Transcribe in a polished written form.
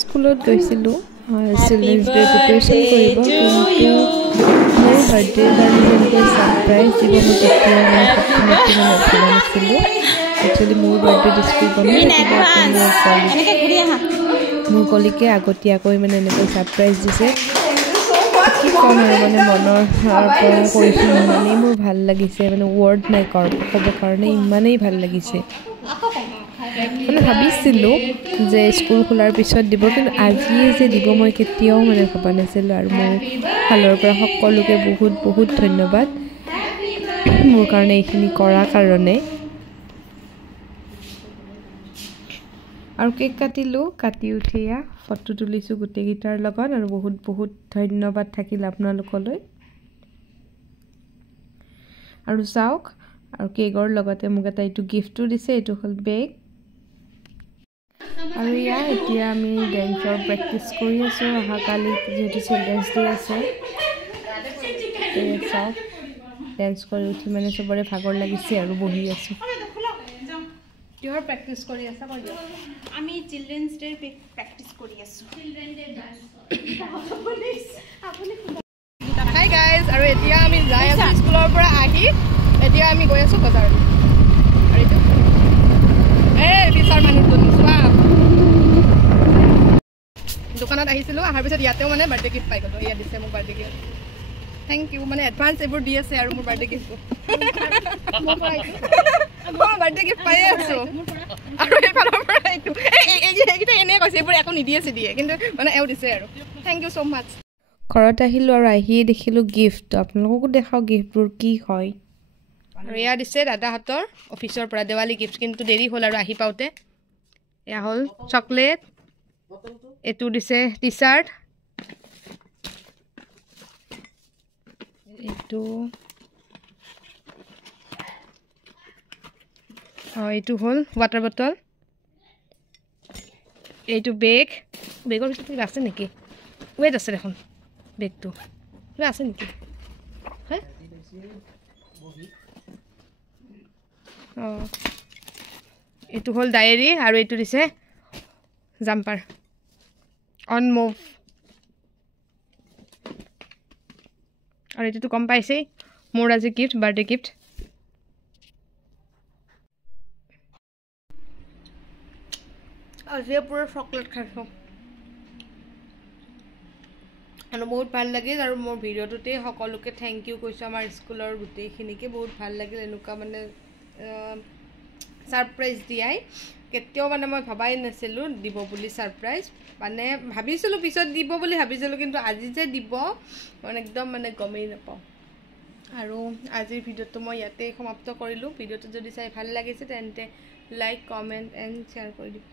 স্কুলত গৈছিলোঁ children's day preparation কৰিব, কিন্তু মোৰ বাৰ্থডেৰ কাৰণে যেনেকৈ ছাৰপ্ৰাইজ দিব মই তেতিয়াও মানে সপোনতো মানে ভবা নাছিলোঁ। একচুৱেলি মোৰ বাৰ্থডে স্কুল বন্ধ থাকিব, মোৰ কলিকে আগতীয়াকৈ মানে এনেকৈ ছাৰপ্ৰাইজ দিছে। কি ক'ম আৰু মানে মনৰ পৰা কৈছোঁ, ইমানেই মোৰ ভাল লাগিছে, মানে ৱৰ্ড নাই ক'ব কাৰণে, ইমানেই ভাল লাগিছে। মানে ভাবিছিলোঁ যে স্কুল খোলাৰ পিছত দিব, কিন্তু আজিয়ে যে দিব মই কেতিয়াও মানে ভবা নাছিলোঁ। আৰু মোৰ ফালৰ পৰা সকলোকে বহুত বহুত ধন্যবাদ মোৰ কাৰণে এইখিনি কৰাৰ কাৰণে। আৰু কেক কাটিলোঁ, কাটি উঠি ফটো তুলিছোঁ গোটেইকেইটাৰ লগত, আৰু বহুত বহুত ধন্যবাদ থাকিল আপোনালোকলৈ। আৰু চাওক, আৰু কেকৰ লগতে মোক এটা এইটো গিফ্টো দিছে, এইটো হ'ল বেগ। আৰু এতিয়া আমি ডেন্সৰ প্ৰেক্টিচ কৰি আছোঁ, অহাকালি যিহেতু চিলড্ৰেনছ ডে আছে। চাওক, ডেন্স কৰি উঠি মানে চবৰে ভাগৰ লাগিছে আৰু বহি আছোঁ। কিহৰ প্ৰেক্টিচ কৰি আছা? আমি চিলড্ৰেনছ ডেৰ প্ৰেক্টিচ কৰি আছোঁ। হাই গাইজ, আৰু এতিয়া আমি যাই আছোঁ স্কুলৰ পৰা আহি, এতিয়া আমি গৈ আছোঁ বজাৰলৈ। আৰু এইটো বিচাৰ মানুহটো চোৱা, দোকানত আহিছিলোঁ, অহাৰ পিছত ইয়াতেও মানে বাৰ্থডে গিফ্ট পাই গ'লোঁ। ইয়াত দিছে মোক বাৰ্থডে গিফ্ট, থেংক ইউ। মানে এডভান্স এইবোৰ দি আছে আৰু মোৰ বাৰ্থডে গিফ্টটো, মই বাৰ্থডে গিফ্ট পায়ে আছোঁ। আৰু এইফালৰ পৰা এইকেইটা এনেই কৈছে, এইবোৰ একো নিদিয়ে চিদিয়ে, কিন্তু মানে এওঁ দিছে আৰু। থেংক ইউ ছ' মাছ। ঘৰত আহিলোঁ আৰু আহিয়ে দেখিলোঁ গিফ্ট, আপোনালোককো দেখাওঁ গিফ্টবোৰ কি হয়। আৰু এয়া দিছে দাদাহঁতৰ অফিচৰ পৰা দেৱালী গিফ্ট, কিন্তু দেৰি হ'ল আৰু আহি পাওঁতে। এয়া হ'ল চকলেট, এইটো দিছে টি চাৰ্ট, এইটো হ'ল ৱাটাৰ বটল, এইটো বেগৰ ভিতৰত কিবা আছে নেকি? ৱেট আছে দেখোন বেগটো, কিবা আছে নেকি? এইটো হ'ল ডায়েৰী, আৰু এইটো দিছে জাম্পাৰ অন মুভ। আৰু এইটোতো গম পাইছেই মোৰ আজি গিফ্ট, বাৰ্থডে গিফ্ট। আজিয়ে পুৰা চকলেট খাইছোঁ আৰু বহুত ভাল লাগিল। আৰু মোৰ ভিডিঅ'টোতে সকলোকে থেংক ইউ কৈছোঁ, আমাৰ স্কুলৰ গোটেইখিনিকে বহুত ভাল লাগিল। এনেকুৱা মানে ছাৰপ্ৰাইজ দিয়াই কেতিয়াও মানে মই ভবাই নাছিলোঁ দিব বুলি ছাৰপ্ৰাইজ, মানে ভাবিছিলোঁ পিছত দিব বুলি ভাবিছিলোঁ, কিন্তু আজি যে দিব মানে একদম মানে গমেই নাপাওঁ। আৰু আজিৰ ভিডিঅ'টো মই ইয়াতেই সমাপ্ত কৰিলোঁ। ভিডিঅ'টো যদি চাই ভাল লাগিছে তেন্তে লাইক, কমেণ্ট এণ্ড শ্বেয়াৰ কৰি দিব।